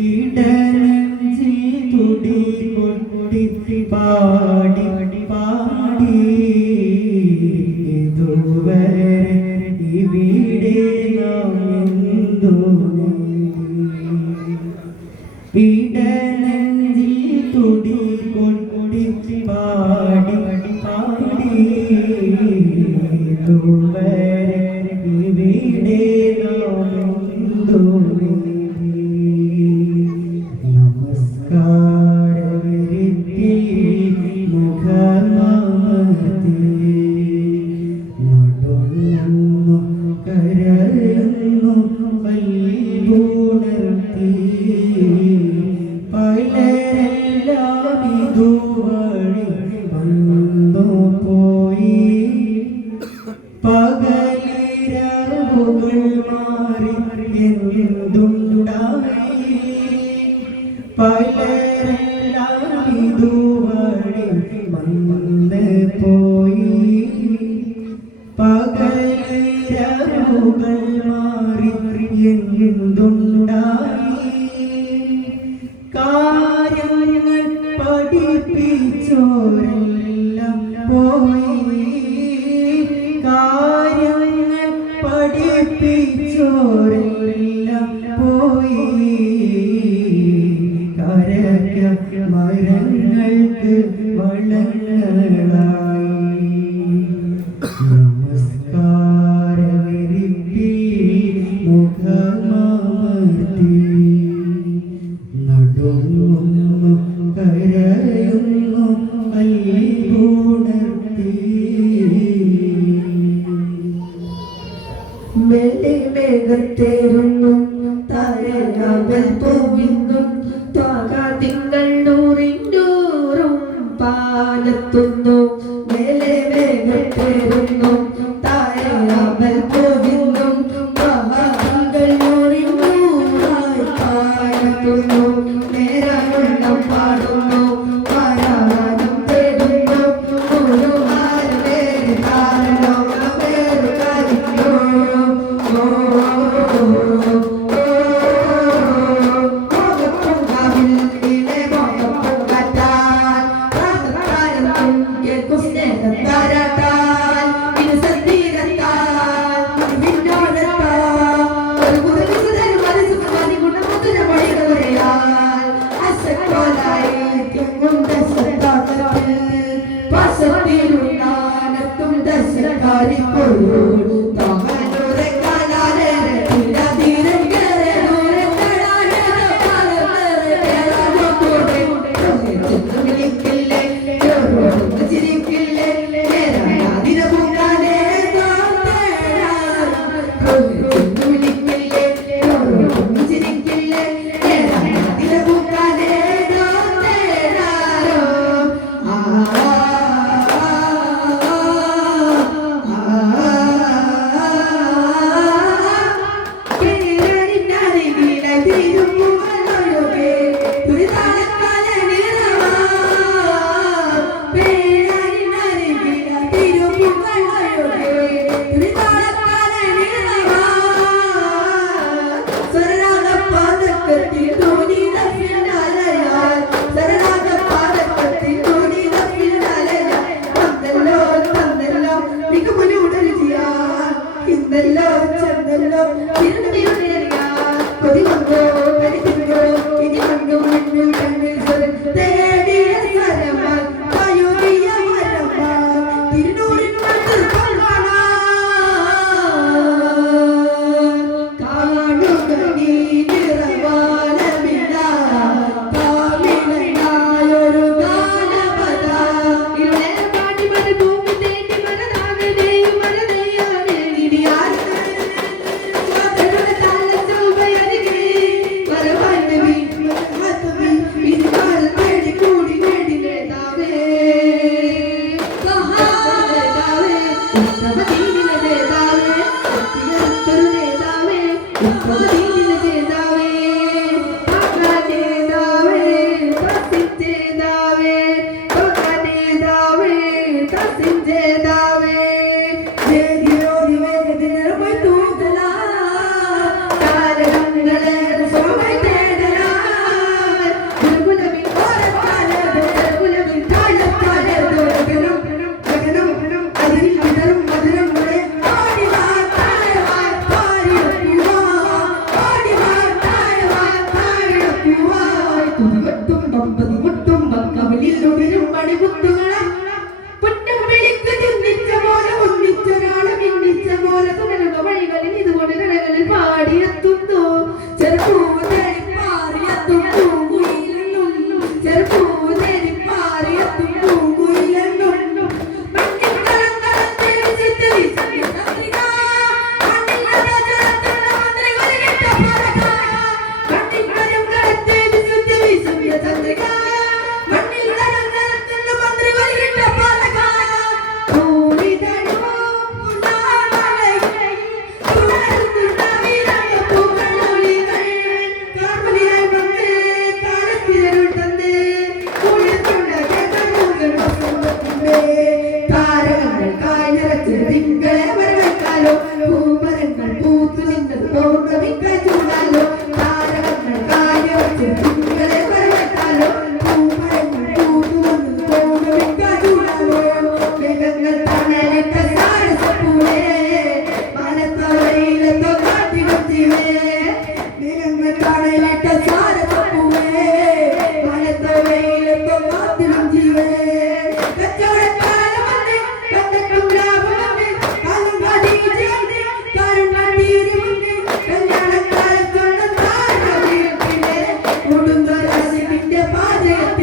ഇടനെഞ്ചി തുടി കൊട്ടി പാടി പാടി ഇതുവരെ ഇവിടെ നാം എന്തോ ഇടനെഞ്ചി തുടി കൊട്ടി പാടി പാടി ഇതുവരെ ഇവിടെ നാം എന്തോ നമസ്കാരവിരുത്തി മുഖമമർത്തി നടുന്നു കരയുന്നു കൈപുണർത്തി പലരെല്ലാം ഇതുവഴി വന്നു പോയി പകലിരവുകൾ മാറി എന്തുണ്ടായി പലരെല്ലാം ഇതുവഴി വന്ന് പോയി പകലിരവുകൾ മാറി എന്തുണ്ടായി കാര്യങ്ങൾ പഠിപ്പിച്ചോരെല്ലാം പോയി കാര്യങ്ങൾ പഠിപ്പിച്ചോരെല്ലാം പോയി കരയ്ക്ക മരങ്ങൾക്ക് വളങ്ങളായി നമസ്കാരവിരിപ്പി മുഖമമർത്തി നടുന്നു കരയുന്നു കൈപുണർത്തി മേഘത്തേറുന്നു താരകൾ പോവിന്നു തിങ്കൾ നൂറിൻ്റൂറും പാലത്തുന്നു മേലെ മേഘത്തേറുന്നു താരകൾ പോവിന്നു തിങ്കൾ നൂറിൻ്റൂറായി പാലത്തുന്നു നേരവണ്ണം പാടുന്നു ആരാധനം തേടുന്നു ഒരു ആരുടെ കാരണം വേറെ കാര്യോ പാറിയെത്തുന്നു ചെറുപ്പൂതേടി പാറിയെത്തുന്നു കുയിലെന്നും ചെറുപ്പൂതേടി പാറിയെത്തുന്നു കുയിലെന്നും മണ്ണിൽ കളം കളം തിരിച്ചിട്ട് വീശുന്ന മന്ത്രിക മണ്ണിൽ ജലത്തുള്ള മന്ത്രി ഒരു കെട്ട പാറക